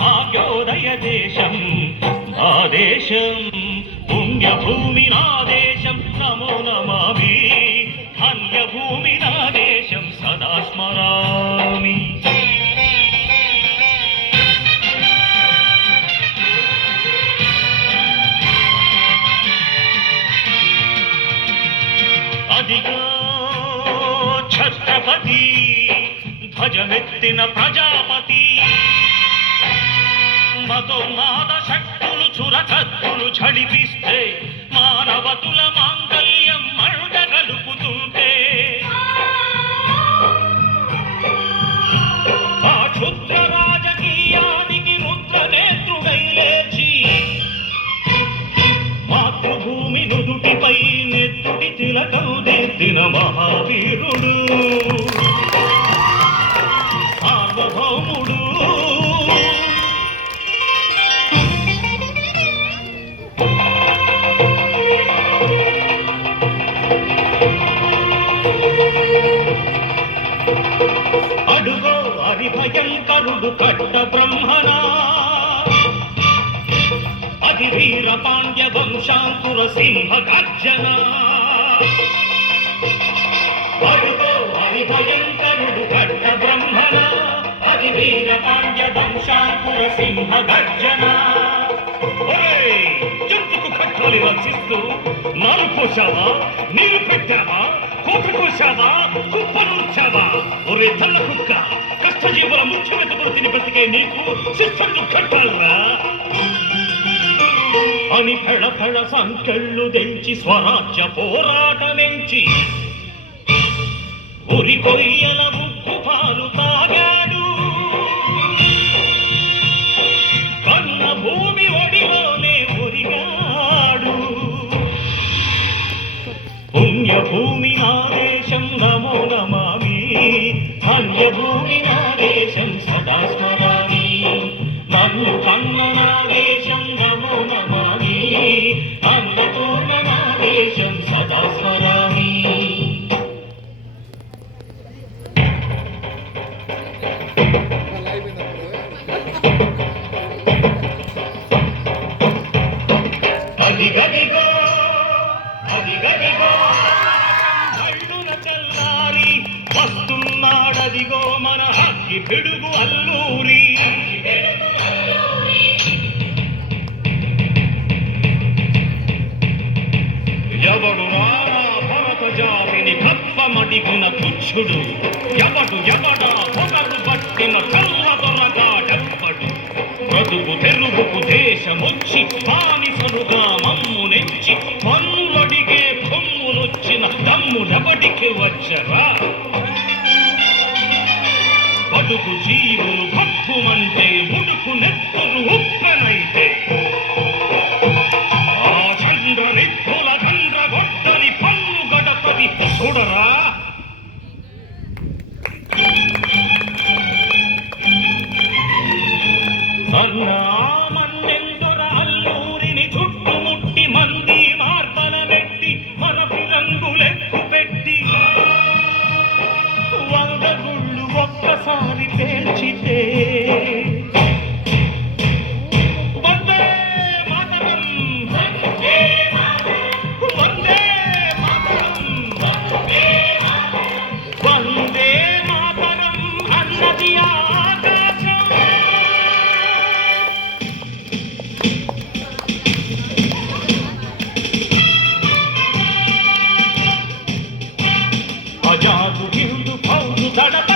భాగ్యోదయ దేశం నా దేశం, పుణ్యభూమి నా దేశం, నమో నమామి. ధన్యభూమి నా దేశం, సదా స్మరామి. అదిగో ఛత్రపతి, ధ్వజమెత్తిన ప్రజాపతి. మతోన్మాద శక్తులు చురకత్తులు ఝడిపిస్తే, మానవతుల మాంగల్యం మరుగలుపుతుంటే, ఆ క్షుద్ర రాజకీయానికి రుద్రనేత్రుడై లేచి, మాతృభూమి నుదుటిపై నెత్తుడి తిలకం దిద్దిన మహావీరుడు, సార్వభౌముడు. అడుగో హరిభయంకరుడు కట్ట బ్రహ్మణ, అది వీర పాండ్య వంశాంకుర సింహ గర్జన. అడుగో హరిభయంకరుడు కట్ట బ్రహ్మణ, అది వీర పాండ్య వంశాంకుర సింహ గర్జన. జంతుకు కట్టాలి రచిస్తూ నాలు కోశావా, నీరు పెట్టావా, కోట కోశావా, కుప్పనూర్చావా? ఒరే తల్ల కుక్క, కష్టజీవుల ముఖ్యమెత్తుకుని తిని బ్రతికే నీకు శిక్షలు కట్టాలరా అని ఫెడ ఫెడ సంకెళ్ళు తెంచి స్వరాజ్య పోరాటమెంచి, ఉరి కొయ్యల ముక్కు పాలు తాగాడు. కన్న భూమి ఒడిలోనే ఒరిగాడు. పుణ్యభూమి నా దేశం, నమో నమామి. ధన్యభూమి నా దేశం, సదా స్మరామి. నన్ను కన్న నా దేశం, నమో నమామి. అన్నపూర్ణ నా దేశం, సదా స్మరామి. అదిగదిగో అదిగదిగో అల్లున చల్లారి వస్తున్నాడదిగో మన అగ్గి పిడుగు అల్లూరి. ఎవడు రారా భరత జాతిని తత్వమడిగిన తుచ్చుడు, ఎవడు ఎవడా పొగరు పట్టిన చల్లదొరగా డెప్పడు. బ్రతుకు తెరువుకు దేశమొచ్చి బానిసలుగా మమ్ము నెచ్చి, పన్నులడిగే కొమ్మునొచ్చిన దమ్ములెవడికి వచ్చరా? బతుకు జీవులు భక్కుమంటే, ముడుకు నెత్తురు ఉప్పెనైతే, ఆ చంద్ర నిప్పుల చంద్ర గొడ్డలి పన్ను గడపది చూడరా? మన్నెందొర అల్లూరిని చుట్టుముట్టి, మంది మార్బల పెట్టి, మన ఫిరంగులెక్కు పెట్టి, 100 గుళ్ళు ఒక్కసారి పేల్చితే, వందే మాతరం వందే మాతరం వందే మాతరం అన్నది ఆకాశం. ఆజాదు హిందూ ఫౌజు దడప